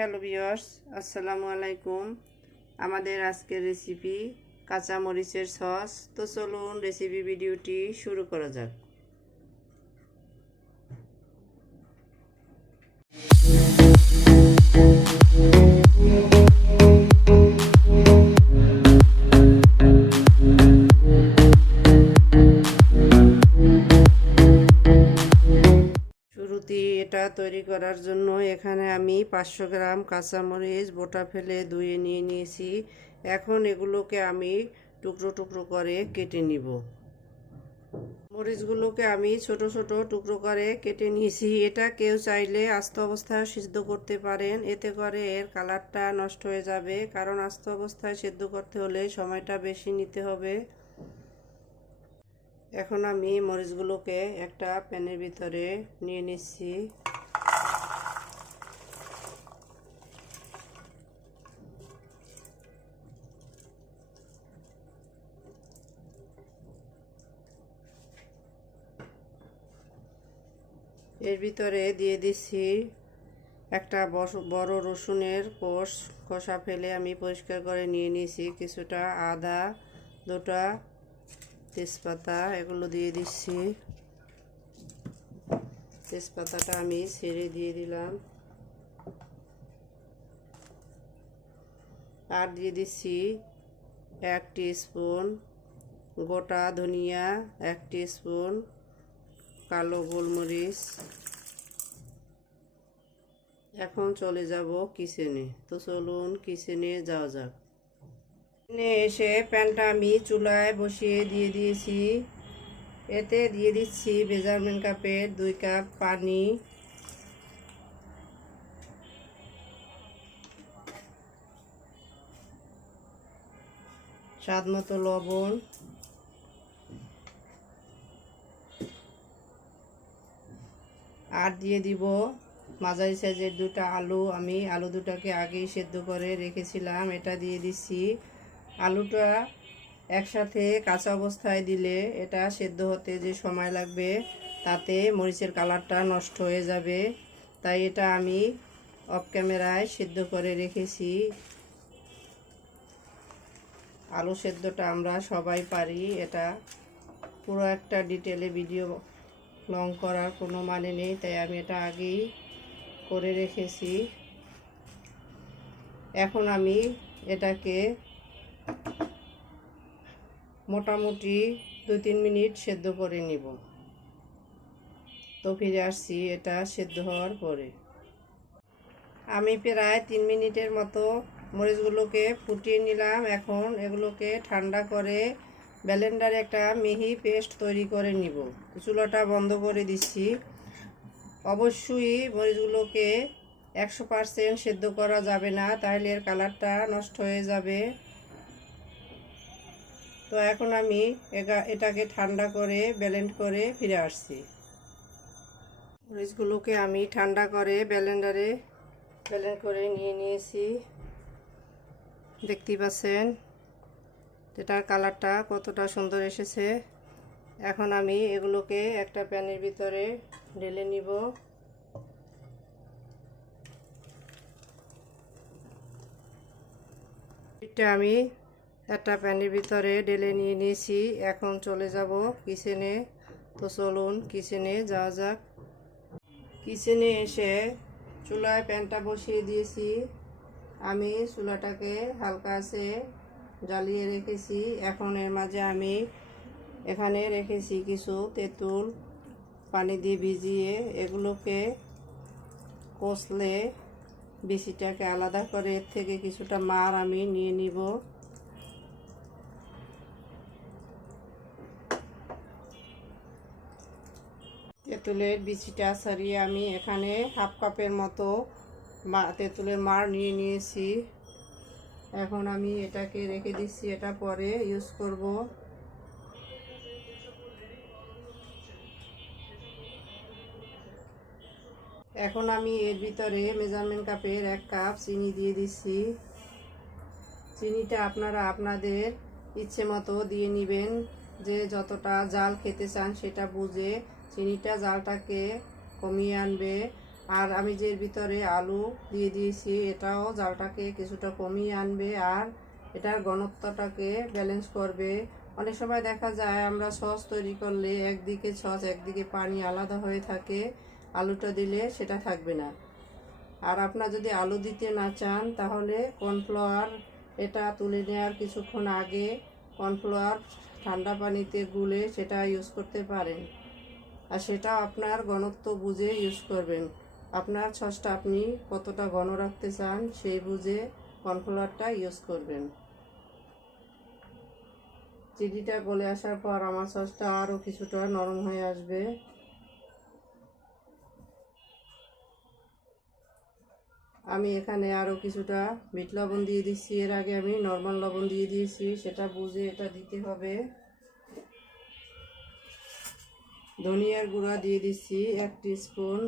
Hello viewers, আসসালামু আলাইকুম। আমাদের আজকের রেসিপি কাঁচা মরিচের সস। তো চলুন রেসিপি ভিডিওটি শুরু করা যাক। এটা তৈরি করার জন্য এখানে আমি 500 গ্রাম কাঁচামরিচ বোটা ফেলে ধুয়ে নিয়ে নিয়েছি। এখন এগুলোকে আমি টুকরো টুকরো করে কেটে নিব। মরিচগুলোকে আমি ছোট ছোট টুকরো করে কেটে নিয়েছি। এটা কেউ চাইলে আস্ত অবস্থায় সিদ্ধ করতে পারেন, এতে করে এর কালারটা নষ্ট হয়ে যাবে, কারণ আস্ত অবস্থায় সিদ্ধ করতে হলে সময়টা বেশি নিতে হবে। এখন আমি মরিচগুলোকে একটা প্যানের ভিতরে নিয়ে নিচ্ছি। এর ভিতরে দিয়ে দিচ্ছি একটা বড় রসুনের খোসা ফেলে আমি পরিষ্কার করে নিয়ে নিয়েছি, কিছুটা আদা, দুটা তেজপাতা, এগুলো দিয়ে দিচ্ছি। তেজপাতাটা আমি ছেড়ে দিয়ে দিলাম। আর দিয়ে দিচ্ছি 1 টিস্পুন গোটা ধনিয়া, 1 টিস্পুন কালো গোলমরিচ। এখন চলে যাব কিচেনে। তো চলুন কিচেনে যাওয়া যাক। কিচেনে এসে প্যানটা আমি চুলায় বসিয়ে দিয়ে দিয়েছি। এতে দিয়ে দিচ্ছি মেজারমেন্ট কাপের 2 কাপ পানি, স্বাদ মতো লবণ, আর দিয়ে দিব মাঝারি সাইজের 2টা আলু। আমি আলু দুটাকে আগেই সেদ্ধ করে রেখেছিলাম, এটা দিয়ে দিচ্ছি। আলুটা একসাথে কাঁচা অবস্থায় দিলে এটা সেদ্ধ হতে যে সময় লাগবে তাতে মরিচের কালারটা নষ্ট হয়ে যাবে, তাই এটা আমি অফ ক্যামেরায় সেদ্ধ করে রেখেছি। আলু সেদ্ধটা আমরা সবাই পারি, এটা পুরো একটা ডিটেলে ভিডিও লং করার কোনো মানে নেই, তাই আমি এটা আগেই করে রেখেছি। এখন আমি এটাকে মোটামুটি 2-3 মিনিট সেদ্ধ করে নিব। তো ফিরে আসছি এটা সেদ্ধ হওয়ার পরে। আমি প্রায় 3 মিনিটের মতো মরিচগুলোকে ফুটিয়ে নিলাম। এখন এগুলোকে ঠান্ডা করে ব্লেন্ডারে একটা মিহি পেস্ট তৈরি করে নিব। চুলাটা বন্ধ করে দিচ্ছি। অবশ্যই মরিচগুলোকে 100% সেদ্ধ করা যাবে না, তাহলে এর কালারটা নষ্ট হয়ে যাবে। তো এখন আমি এটাকে ঠান্ডা করে ব্লেন্ড করে ফিরে আসছি। মরিচগুলোকে আমি ঠান্ডা করে ব্লেন্ডারে ব্লেন্ড করে নিয়ে নিয়েছি। দেখতেই পাচ্ছেন এটার কালারটা কতটা সুন্দর এসেছে। এখন আমি এগুলোকে একটা প্যানের ভিতরে ঢেলে নিব। এটা আমি একটা প্যানের ভিতরে ঢেলে নিয়ে নিয়েছি। এখন চলে যাব কিচেনে। তো চলুন কিচেনে যাওয়া যাক। কিচেনে এসে চুলায় প্যানটা বসিয়ে দিয়েছি। আমি চুলাটাকে হালকা আছে জ্বালিয়ে রেখেছি। এখন এর মাঝে আমি এখানে রেখেছি কিছু তেঁতুল, পানি দিয়ে ভিজিয়ে, এগুলোকে কষলে বিচিটাকে আলাদা করে এর থেকে কিছুটা মার আমি নিয়ে নিব। তেঁতুলের বিচিটা ছাড়িয়ে আমি এখানে হাফ কাপের মতো তেঁতুলের মার নিয়ে নিয়েছি। এখন আমি এটাকে রেখে দিচ্ছি, এটা পরে ইউজ করব। এখন আমি এর ভিতরে মেজারমেন্ট কাপের 1 কাপ চিনি দিয়ে দিচ্ছি। চিনিটা আপনারা আপনাদের ইচ্ছে মতো দিয়ে নেবেন, যে যতটা জাল খেতে চান সেটা বুঝে চিনিটা জালটাকে কমিয়ে আনবে। আর আমি যে এর ভিতরে আলু দিয়ে দিয়েছি এটাও জালটাকে কিছুটা কমিয়ে আনবে আর এটার ঘনত্বটাকে ব্যালেন্স করবে। অনেক সময় দেখা যায় আমরা সস তৈরি করলে একদিকে সস একদিকে পানি আলাদা হয়ে থাকে, আলুটা দিলে সেটা থাকবে না। আর আপনার যদি আলু দিতে না চান তাহলে কর্নফ্লাওয়ার এটা তুলে নেওয়ার কিছুক্ষণ আগে কর্নফ্লাওয়ার ঠান্ডা পানিতে গুলে সেটা ইউজ করতে পারেন। আর সেটা আপনার ঘনত্ব বুঝে ইউজ করবেন। আপনার সসটা আপনি কতটা ঘন রাখতে চান সেই বুঝে কর্নফ্লাওয়ারটা ইউজ করবেন। চিনিটা গলে আসার পর আমার সসটা আরও কিছুটা নরম হয়ে আসবে। আমি এখানে আরও কিছুটা বিট লবণ দিয়ে দিচ্ছি। এর আগে আমি নর্মাল লবণ দিয়ে দিয়েছি, সেটা বুঝে এটা দিতে হবে। ধনিয়ার গুঁড়া দিয়ে দিচ্ছি 1 টিস্পুন।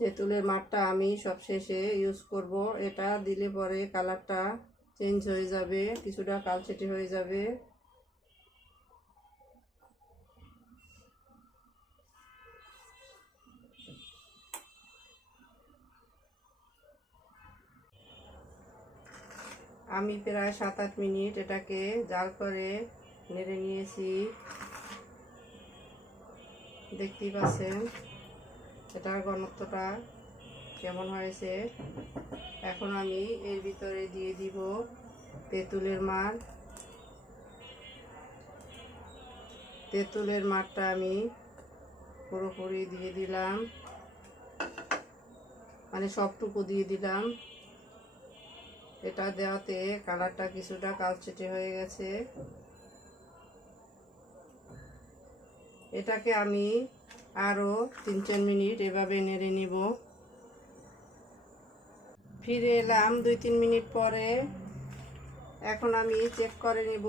তেঁতুলের মাঠটা আমি সবশেষে ইউজ করব। এটা দিলে পরে কালারটা চেঞ্জ হয়ে যাবে, কিছুটা কালচেটে হয়ে যাবে। আমি প্রায় 7-8 মিনিট এটাকে জাল করে নেড়ে নিয়েছি। দেখতেই পাচ্ছেন এটার ঘনত্বটা কেমন হয়েছে। এখন আমি এর ভিতরে দিয়ে দিব তেঁতুলের মাঠ। তেঁতুলের মাঠটা আমি পুরোপুরি দিয়ে দিলাম, মানে সবটুকু দিয়ে দিলাম। এটা দেওয়াতে কালারটা কিছুটা কালচেটে হয়ে গেছে। এটাকে আমি আরও 3-4 মিনিট এভাবে নেড়ে নিব। ফিরে এলাম 2-3 মিনিট পরে। এখন আমি চেক করে নিব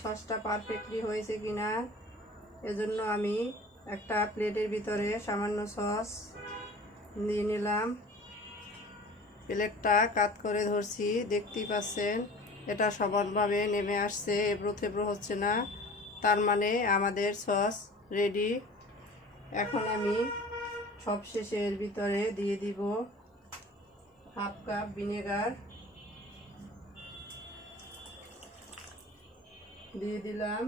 সসটা পারফেক্টলি হয়েছে কিনা। এজন্য আমি একটা প্লেটের ভিতরে সামান্য সস নিয়ে নিলাম। প্লেটটা কাত করে ধরছি, দেখতেই পাচ্ছেন এটা সমানভাবে নেমে আসছে, এবড়ো থেবড়ো হচ্ছে না, তার মানে আমাদের সস রেডি। এখন আমি সবশেষে এর ভিতরে দিয়ে দিব 1/2 কাপ ভিনেগার। দিয়ে দিলাম।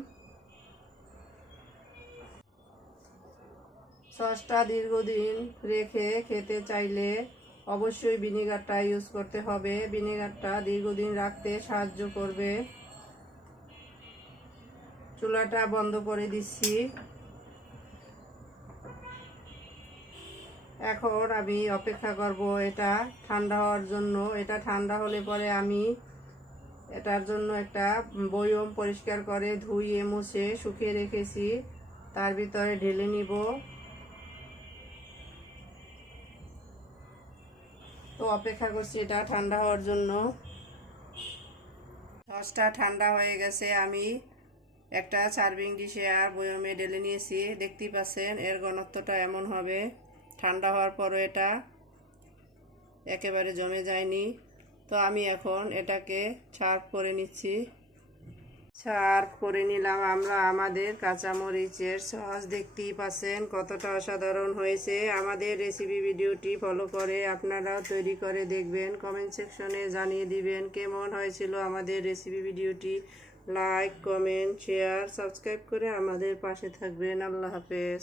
সসটা দীর্ঘদিন রেখে খেতে চাইলে অবশ্যই ভিনেগারটা ইউজ করতে হবে। ভিনেগারটা দীর্ঘদিন রাখতে সাহায্য করবে। চুলাটা বন্ধ করে দিচ্ছি। এখন আমি অপেক্ষা করব এটা ঠান্ডা হওয়ার জন্য। এটা ঠান্ডা হলে পরে আমি এটার জন্য একটা বয়ম পরিষ্কার করে ধুয়ে মুছে শুকিয়ে রেখেছি, তার ভিতরে ঢেলে নিব। তো অপেক্ষা করছি এটা ঠান্ডা হওয়ার জন্য। সসটা ঠান্ডা হয়ে গেছে। আমি একটা সার্ভিং ডিশে আর বয়মে ঢেলে নিয়েছি। দেখতেই পাচ্ছেন এর ঘনত্বটা এমন হবে। ঠান্ডা হওয়ার পরও এটা একেবারে জমে যায়নি। তো আমি এখন এটাকে সার্ভ করে নিচ্ছি। সার্ভ করে নিলাম আমরা আমাদের কাঁচামরিচের সস। দেখতেই পাচ্ছেন কতটা অসাধারণ হয়েছে। আমাদের রেসিপি ভিডিওটি ফলো করে আপনারাও তৈরি করে দেখবেন। কমেন্ট সেকশনে জানিয়ে দিবেন কেমন হয়েছিল আমাদের রেসিপি ভিডিওটি। লাইক, কমেন্ট, শেয়ার, সাবস্ক্রাইব করে আমাদের পাশে থাকবেন। আল্লাহ হাফেজ।